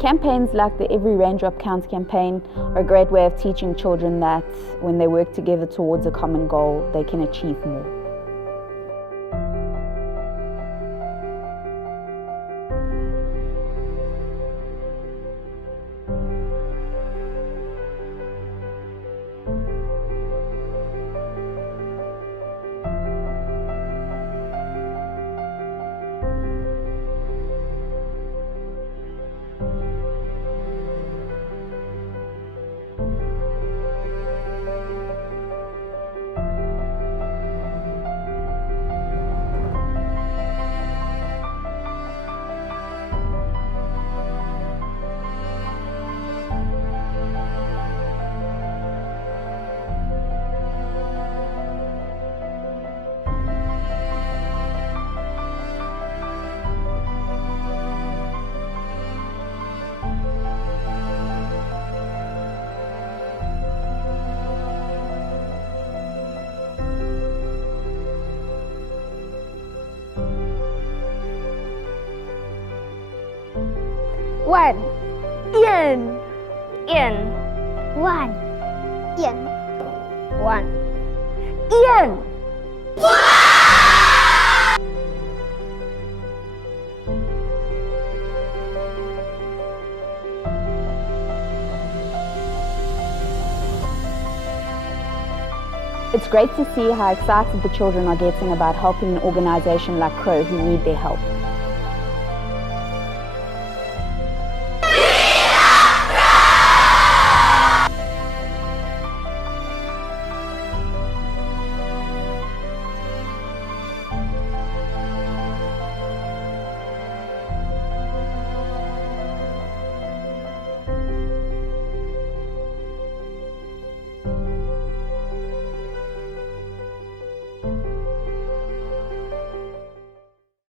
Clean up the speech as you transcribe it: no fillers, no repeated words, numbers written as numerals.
Campaigns like the Every Raindrop Counts campaign are a great way of teaching children that when they work together towards a common goal, they can achieve more. One. Ian. Ian. One. Ian. One. Ian. It's great to see how excited the children are getting about helping an organization like Crow who need their help.